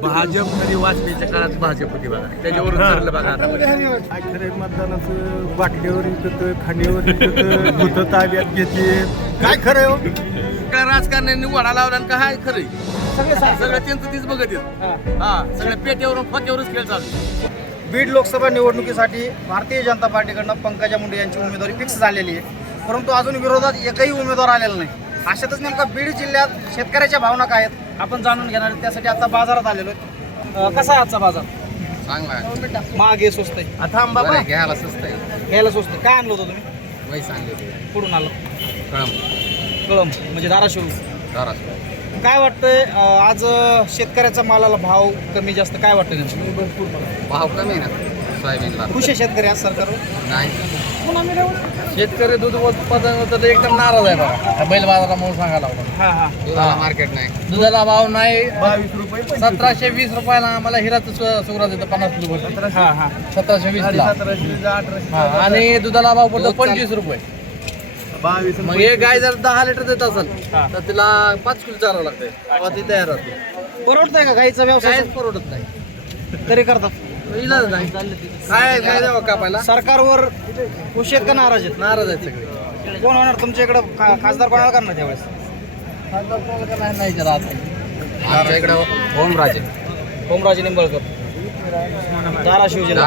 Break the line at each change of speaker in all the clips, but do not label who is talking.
भाजप तरी वाजपेयीच्या काळात भाजप होती बघा, त्याच्यावरून ठरलं बघा आता.
खरे मतदानाचं बाटलीवर विकत, खांडीवर विकत, भूत ताब्यात घेते. काय खरं हो?
सगळ्या राजकारण्यांनी वडा लावला आणि काय खरंय सगळं त्यांचं तीच बघत येत. हा सगळ्या पेट्यावरून फत्यावरच खेळ चालू आहे.
बीड लोकसभा निवडणुकीसाठी भारतीय जनता पार्टीकडनं पंकजा मुंडे यांची उमेदवारी फिक्स झालेली आहे, परंतु अजून विरोधात एकही उमेदवार आलेला नाही. अशातच नेमका बीड जिल्ह्यात शेतकऱ्याच्या भावना काय आहेत आपण जाणून घेणार आहे. त्यासाठी आता बाजारात आलेलो आहे. कसा आहे आजचा बाजार?
चांगला
मागे स्वस्त आहे.
आता आंबा घ्यायला स्वस्त आहे.
घ्यायला स्वस्त आहे. काय आणलं होतं तुम्ही?
वय सांगले
कुठून आलं?
कळम
कळम म्हणजे धाराशिव.
धाराशिव.
काय वाटतंय आज शेतकऱ्याचा मालाला भाव कमी जास्त काय वाटतं नेमकं?
भाव कमी आहे ना सोयाबीनला.
खुश आहे शेतकरी आज सरकारवर?
नाही शेतकरी दूध उत्पादन तर एकदम नाराज आहे बघा. बैल बाजाराला म्हणून सांगायला लागला.
हां
दुधाला मार्केट नाही, दुधाला भाव नाही. 1720 रुपयाला आम्हाला हिराचं सुगरा देतं 50 किलो. 1720 ला. आणि दुधाला भाव पडतो 25 रुपये. मग एक गाय जर 10 लिटर देत असेल तर तिला 5 किलो चारावं लागतंय तेव्हा ती तयार होते.
परवडतंय का गाईचा व्यवसाय?
काहीच परवडत नाही.
तरी करतात.
इलाज नाही. काय काय द्यावं कापायला?
सरकारवर खुश आहेत का नाराज आहेत?
नाराज आहेत सगळे.
कोण होणार तुमच्या इकडं खासदार कोणाला करणार त्यावेळेस?
नाही आमच्या इकडं ओमराजे
ओमराजे निंबाळकर धाराशिव जिल्हा.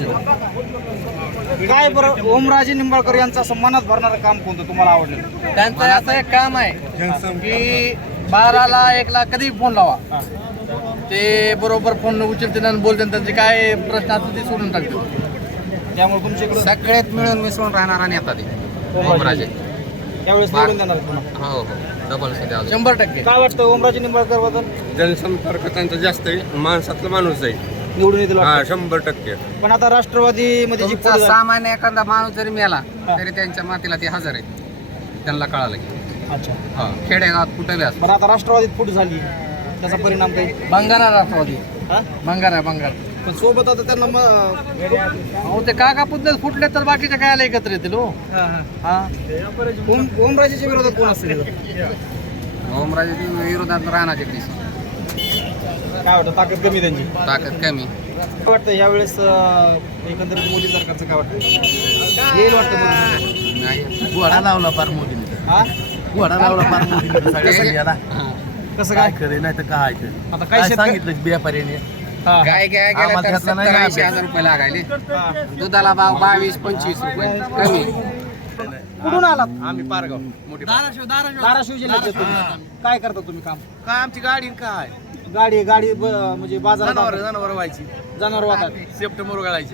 काय बरं ओमराजे निंबाळकर यांचं असं मनात भरणारं काम कोणतं तुम्हाला आवडलं?
त्यांचं असं एक काम आहे की 12ला 1ला कधी फोन लावा ते बरोबर फोन उचलते आणि बोलते. त्यांचे काय प्रश्न असतील ते सोडून टाकते.
त्यामुळे तुमच्या इकडं
सगळ्यात मिळून मिसळून राहणारा नेता ते ओमराजे.
त्यावेळेस निवडून देणार तुम्हाला?
हो हो डबल 100%.
काय वाटतं ओमराजे निंबाळकर बद्दल?
जनसंपर्क त्यांचा जास्त आहे, माणसातला माणूस आहे.
निवडून येतील वाटतं?
100%.
पण आता राष्ट्रवादीमध्ये जी
तुमचा
पुढे
सामान्य एखादा माणूस जरी मेला तरी त्यांच्या मातीला ते हजर आहे. त्यांना कळालं की
अच्छा
हा खेडेगावात कुठे बी असं.
पण आता राष्ट्रवादीत फूट झाली त्याचा परिणाम काही?
बंगारा राष्ट्रवादी
हा
बंगारा बंगार.
पण सोबत आता त्यांना
हो ते काका पुतले फुटले तर बाकीच्या काय एकत्र येतील हो. हा
ओमराजेच्या विरोधात कोण असेल?
ओमराजे विरोधात राहण्याचे दिस
काय वाटतं ताकद कमी त्यांची?
ताकद कमी.
काय वाटतं यावेळेस एकंदरीत मोदी सरकारचं काय वाटतं? येईल वाटतं मोदी?
नाही घोडा लावला फार मोदीने.
हा
घोडा लावला फार मोदीने सगळ्या.
कसं काय?
खरे नाही तर काय ते
आता काय
सांगितलं व्यापाऱ्याने.
हा.
गाय घ्या गेल्या तर 70-80 रुपये लागायले. दुधाला भाव 22-25 रुपये कमी.
कुठून आलात?
आम्ही पारगाव मोठी
धाराशिव जिल्ह्यात येतो. काय करता तुम्ही काम?
काय आमची गाडी काय
गाडी म्हणजे बाजारात
जनावर व्हायची
जनावर वाहतात.
सप्टेंबर गाळायची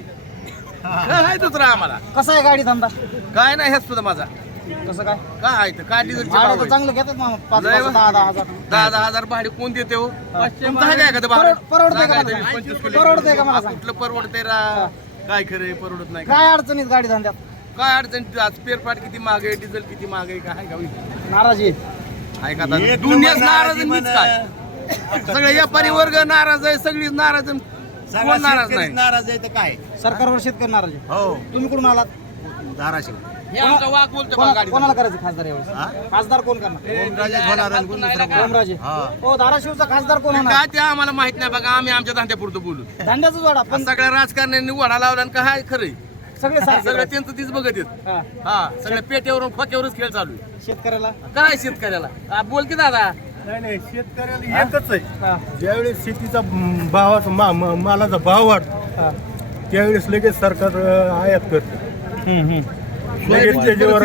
काय दुसरा आम्हाला
कसा आहे गाडी धंदा?
काय नाही हेच सुद्धा माझा
कसं काय?
काय आहे तर काय डिझेलचे
भाडं
भाव
तर
आहे.
चांगलं घेतात ना 5,000
लय बा.
10,000.
10,000 भाडे कोण देते हो? तुमचं आहे काय एखादं भाडं?
परवडतंय का
सांगायचं
मला?
25 किलो.
परवडतंय का मला
आ,
सांग?
कुठलं परवडतंय रा काय खरंय परवडत नाही.
काय अडचणीत गाडी धंद्यात?
काय अडचण स्पेअर पार्ट किती महाग आहे, डिझेल किती महाग आहे, काय का
नाराजी आहे.
आहे का आता? दुनियाच नाराज आहे, मीच काय सगळे व्यापारी वर्ग नाराज आहे, सगळीच नाराज आहे. कोण नाराज नाही?
नाराज आहे तर काय?
सरकारवर शेतकरी नाराज आहे.
हो
तुम्ही कुठून आलात?
धाराशिव.
हे आमचा वाघ बोलतो बघा गाडी.
कोणाला करायचं खासदार यावेळेस? खासदार कोण करणार?
ओमराजेच होणार आणि कोण दुसरं कोण?
ओमराजे.
हा.
हो धाराशिवचा खासदार कोण होणार?
काय ते आम्हाला माहित नाही बघा, आम्ही आमच्या धंद्यापुरतं बोलू.
धंद्याचाच वाडा पण
सगळ्या राजकारण्यांनी वडा लावला आणि काय खरंय
सगळे सारखे.
सगळं त्यांचं तीच बघत येत.
हा.
हा सगळ्या पेट्यावरून फक्यावरच खेळ चालू आहे.
शेतकऱ्याला
काय शेतकऱ्याला बोल की दादा.
नाही शेतकऱ्याला एकच आहे.
हा.
ज्यावेळेस शेतीचा भावाचा मालाचा भाव वाढतो
हा.
त्यावेळेस लगेच सरकार आयात करते. लगेच त्याच्यावर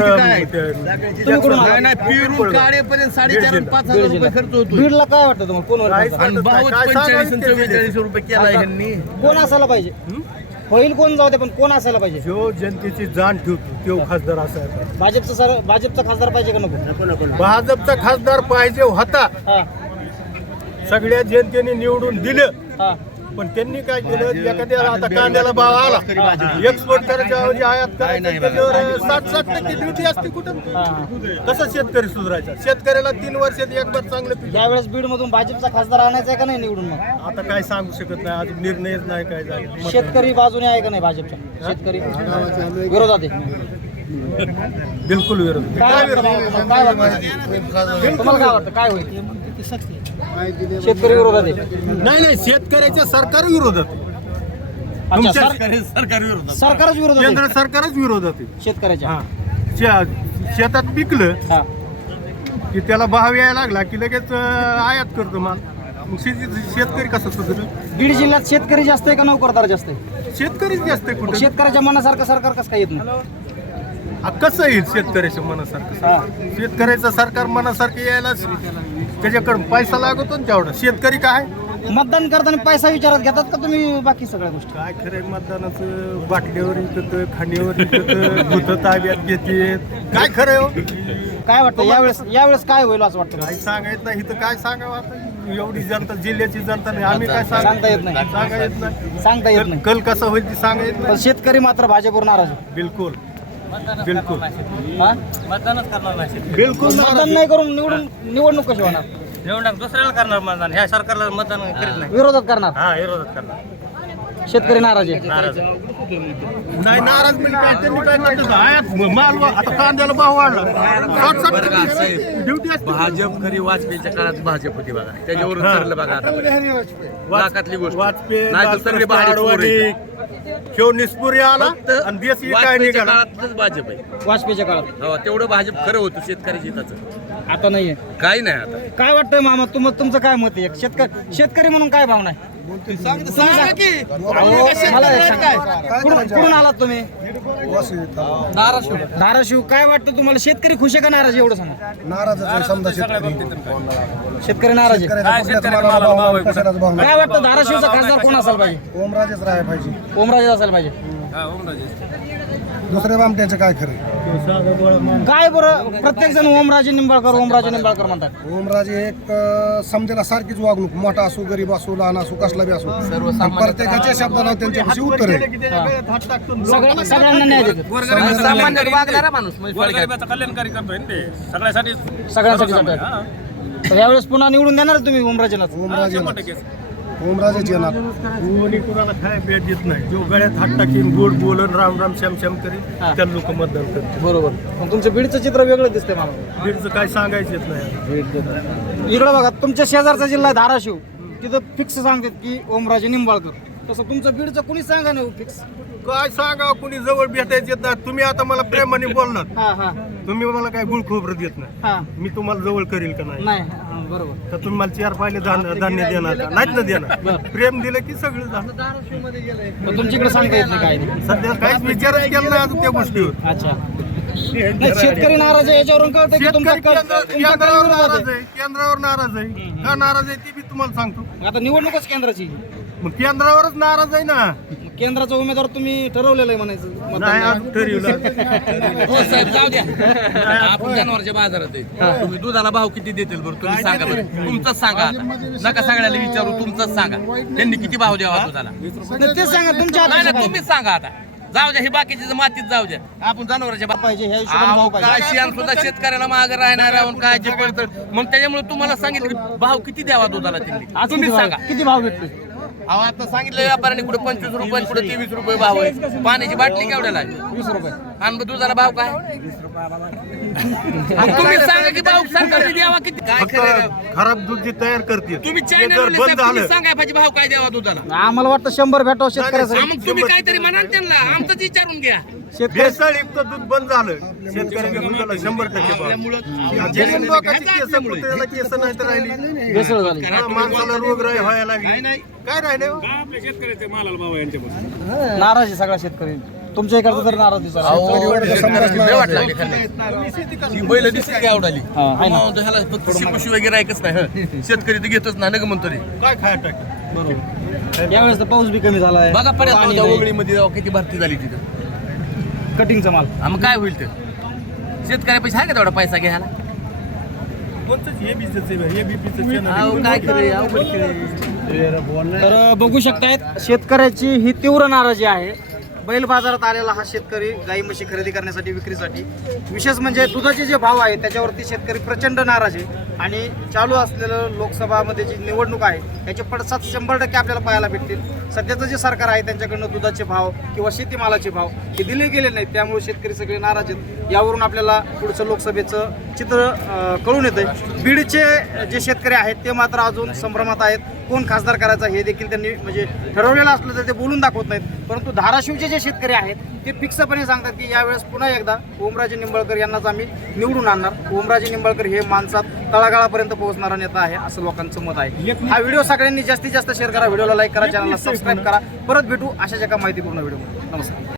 तुम्ही कुठून आलात?
नाही पिरून काढेपर्यंत 4,500-5,000 रुपये खर्च होतो.
बीडला काय वाटतं तुम्हाला कोण होईल
काय
खासदार?
आणि भावच
काय
45-44 रुपये केला ह्यांनी.
कोण असायला पाहिजे? होईल कोण जाऊ दे पण कोण असायला पाहिजे?
जो जनतेची जाण ठेवतो तो खासदार असायचा.
भाजपचा खासदार पाहिजे का नको?
भाजपचा खासदार पाहिजे होता.
हा.
सगळ्या जनतेने निवडून दिलं,
हा.
पण त्यांनी काय केलं, एखाद्याला आता कांद्याला भाव आला, एक्सपोर्ट करायच्या ऐवजी आयात करायचं, त्याच्यावर 60% ड्युटी असते कुठं.
हा.
कसं शेतकरी सुधारायचा? शेतकऱ्याला 3 वर्षात एकदा चांगलं पीक.
यावेळेस बीड मधून भाजपचा खासदार आणायचा आहे का नाही निवडून? मग
आता काय सांगू शकत नाही, अजून निर्णयच नाही काय झाला.
शेतकरी बाजूने आहे का नाही भाजपच्या? शेतकरी विरोधात आहे.
बिलकुल विरोध.
काय वाटतं? तुम्हाला काय वाटतं काय होईल? शेतकरी विरोधात आहे.
नाही शेतकऱ्याच्या सरकार विरोधात आहे.
अच्छा,
तुमच्या सरकार विरोधात,
सरकारच विरोधात
केंद्र
आहे
सरकारच विरोधात आहे.
शेतकऱ्याच्या.
हा. शेतात पिकलं
हा.
की त्याला भाव यायला लागला की लगेच आयात करतो माल. मग शेतकरी कसं सुधरेल?
बीड जिल्ह्यात शेतकरी जास्त आहे का नोकरदार जास्त आहे?
शेतकरीच जास्त आहे
मग
कुठे.
शेतकऱ्याच्या मनासारखं सरकार कसं काय येत नाही?
कसं येईल शेतकऱ्याच्या मनासारखं?
हा.
शेतकऱ्याचं सरकार मनासारखं यायला त्याच्याकडे पैसा लागतो ना तेवढा. शेतकरी काय
मतदान करताना पैसा विचारात घेतात का तुम्ही बाकी सगळ्या गोष्टी?
काय खरंय मतदानाचं? बाटलीवर विकत, खाण्यावर विकत, भूत ताब्यात घेते. काय खरंय हो?
काय वाटतं यावेळेस काय होईल असं वाटतं?
काय सांगायचं नाही. इथं काय सांगावं आता? एवढी जनता, जिल्ह्याची जनता नाही. आम्ही काय
सांगता येत नाही.
सांगा येत नाही.
सांगता येत नाही.
कल कसा होईल ती सांगा येत
पण
नाही.
शेतकरी मात्र भाजपवर नाराज आहे.
बिलकुल बिलकुल
हा?
बिलकुल
मतदान नाही करून निवडणूक कशी होणार?
दुसऱ्याला करणार मतदान, ह्या सरकारला मतदान करीत नाही.
विरोधात करणार.
हा, विरोधात करणार.
शेतकरी नाराज आहे.
नाराज आहे.
नाही नाराज म्हणजे काय? त्यांनी काय करतात? आयात माल आता कांद्याला भाव वाढला. 60-70 ड्युटी असते.
भाजप खरी वाजपेयीच्या काळात भाजप होती बघा, त्याच्यावरून ठरलं बघा आता लाखातली गोष्ट.
वाजपेयी,
नाही तर सगळे बाहेर
आडवाणी, ह्यो निस्पुरी आला आणि देश काय
वाजपेयीच्या
निघाला.
काळातच भाजप आहे.
वाजपेयीच्या काळात.
हो, तेवढं भाजप खरं होतं शेतकऱ्याच्या हिताचं.
आता नाहीये.
काही नाही आता.
काय वाटतंय मामा तुमचं काय मत आहे? शेतकरी म्हणून काय भावना आहे? मला एक सांगा. कुठून आलात तुम्ही? धाराशिव. काय वाटतं तुम्हाला? शेतकरी खुश आहे का नाराज आहे? एवढं सांगा.
नाराजच आहे समजा शेतकरी.
शेतकरी नाराज आहे. काय वाटतं धाराशिवचा खासदार कोण असायला पाहिजे?
ओमराजेच राहायला पाहिजे.
ओमराजे असायला पाहिजे.
दुसरे बामट्याचं काय खरं?
काय बरं प्रत्येक जण ओमराजे निंबाळकर म्हणतात.
ओमराजे एक समजेला सारखीच वागणूक, मोठा असो, गरीब असो, लहान असो, कसला बी असो, आणि प्रत्येकाच्या शब्दाला त्यांच्यापाशी उत्तर आहे.
सगळ्यांना न्याय देतात.
सामान्य वागणारा माणूस म्हणजे
गोरगरिबाचं कल्याणकारी करतोय ना ते, सगळ्यासाठी
सगळ्यांसाठी जातात. तर यावेळेस पुन्हा निवडून देणार तुम्ही ओमराजेलाच?
ओमराजेच येणार.
कोणी कोणाला काय भेट देत नाही. जो गळ्यात हात टाकीन, गोड बोलन, राम राम श्याम श्याम करीन,
हा.
त्या लोक मतदान करतात.
बरोबर. पण तुमचं बीडचं चित्र वेगळं दिसतंय मामा.
बीडचं काय सांगायचं येत नाही.
इकडं बघा, तुमच्या शेजारचा जिल्हा आहे धाराशिव, तिथं फिक्स सांगतात की ओमराजे निंबाळकर. तसं तुमचं बीडचं कुणी सांगा नाही फिक्स.
काय सांगा? कुणी जवळ भेटायचं येत नाही. तुम्ही आता मला प्रेमाने बोलणार.
हा हा
तुम्ही मला काय गुळ खोबरं देत नाही.
हा.
मी तुम्हाला जवळ करील का नाही?
नाही हा, बरोबर.
तर तुम्ही मला 4 पाहिले धान्य देणार का? नाहीत ना देणार. प्रेम दिलं की सगळं झालं.
पण तुमच्याकडे सांगता येत नाही काय नाही.
सध्या काहीच विचारच केला नाही अजून त्या गोष्टीवर.
अच्छा. नाही, शेतकरी नाराज आहे याच्यावरून कळतं की तुमचा
शेतकरी केंद्रावर
विरोधात
नाराज आहे. केंद्रावर नाराज आहे. का नाराज आहे ते मी तुम्हाला सांगतो.
आहे. आता निवडणूकच केंद्राची.
मग केंद्रावरच नाराज आहे ना.
केंद्राचा उमेदवार तुम्ही ठरवलेला आहे म्हणायचं
नाही
मतदान.
अजून ठरवलं.
हो साहेब, जाऊ द्या. आपण जनावरच्या बाजारात आहे. तुम्ही दुधाला भाव किती देतील बरं? तुम्ही सांगा बरं. तुमचंच सांगा आता. नका सगळ्याला विचारू, तुमचंच सांगा. त्यांनी किती भाव द्यावा दुधाला?
नाही, ते सांगा तुमच्या
नाही
हातात
नाही, तुम्हीच सांगा आता. जाऊ द्या, हे बाकीचे मातीत जाऊ द्या. आपण जनावरांच्या
पाहिजे ह्या हिशोबाने भाव
काय
पाहिजे.
शियान सुद्धा शेतकऱ्याला मागे राहणार राहून काय जे पडतं. मग त्याच्यामुळे तुम्हाला सांगितलं की भाव किती द्यावा दुधाला त्यांनी.
आज
तुम्हीच सांगा.
किती भाव भेटतो?
अहो, आता सांगितलं व्यापाऱ्यांनी कुठे 25 रुपये, कुठे 23 रुपये भाव आहे. पाण्याची बाटली केवढ्याला आहे?
20 रुपये.
आणि दुधाला भाव काय? तुम्ही सांगा की भाव सरकारने द्यावा किती. काय खरं?
फक्त खराब दूध जे तयार करते
तुम्ही
ते जर बंद
चायना
झालं
सांगाय पाहिजे भाव काय द्यावा दुधाला.
आम्हाला वाटतं 100 भेटावं शेतकऱ्यासाठी.
हा, मग तुम्ही काहीतरी म्हणा ना त्यांना. आमचंच विचारून घ्या.
भेसळयुक्त दूध बंद झालं, शेतकऱ्याच्या दुधाला 100% भाव. जे लोकांची केस कुत्र्याला केस नाही तर राहिली.
भेसळ झाली.
माणसाला रोगराई व्हायला लागली. काय राहिले हो?
आपल्या शेतकऱ्याच्या मालाला भाव आहे यांच्यापासून.
नाराज आहे सगळा शेतकरी. तुमच्या इकडचं तर नाराज दिसत.
बैल दिसली काय आवडाली.
हा, आहे ना.
ह्याला फक्त शिपशी वगैरे ऐकच नाही. हं. शेतकरी तर घेतच नाही ना ग म्हणतो रे.
काय खाया टाकी.
बरोबर. यावेळेस तर पाऊस बी कमी झालाय.
बघा
पाणी
पर्यंत
नाही.
वगळीमध्ये जाऊ किती भरती झाली तिथं.
कटिंगचा माल.
हा, मग काय होईल ते? शेतकऱ्या पैसे आहे का तेवढा पैसा घ्यायला?
कोणतंच हे बीच हे बीपीचं
अहो, काय करे अवघड खेळ आहे.
तर बघू शकतायत शेतकऱ्याची ही तीव्र नाराजी आहे. बैल बाजारात आलेला हा शेतकरी गाई म्हशी खरेदी करण्यासाठी विक्रीसाठी विशेष म्हणजे दुधाचे जे भाव आहेत त्याच्यावरती शेतकरी प्रचंड नाराज आहे आणि चालू असलेलं लोकसभामध्ये जी निवडणूक आहे त्याचे पडसाद 100% आपल्याला पाहायला भेटतील. सध्याचं जे सरकार आहे त्यांच्याकडनं दुधाचे भाव किंवा शेतीमालाचे भाव हे दिले गेले नाहीत, त्यामुळे शेतकरी सगळे नाराज आहेत. यावरून आपल्याला पुढचं लोकसभेचं चित्र कळून येतं. बीडचे जे शेतकरी आहेत ते मात्र अजून संभ्रमात आहेत. कोण खासदार करायचा हे देखील त्यांनी म्हणजे ठरवलेलं असलं तर ते बोलून दाखवत नाहीत. परंतु धाराशिवचे जे शेतकरी आहेत ते फिक्सपणे सांगतात की यावेळेस पुन्हा एकदा ओमराजे निंबाळकर यांनाच आम्ही निवडून आणणार. ओमराजे निंबाळकर हे माणसात तळागाळापर्यंत पोहोचणारा नेता आहे असं लोकांचं मत आहे. हा व्हिडिओ सगळ्यांनी जास्तीत जास्त शेअर करा, व्हिडिओला लाईक करा, चॅनलला सबस्क्राईब करा. परत भेटू अशाच एका माहितीपूर्ण व्हिडिओमध्ये. नमस्कार.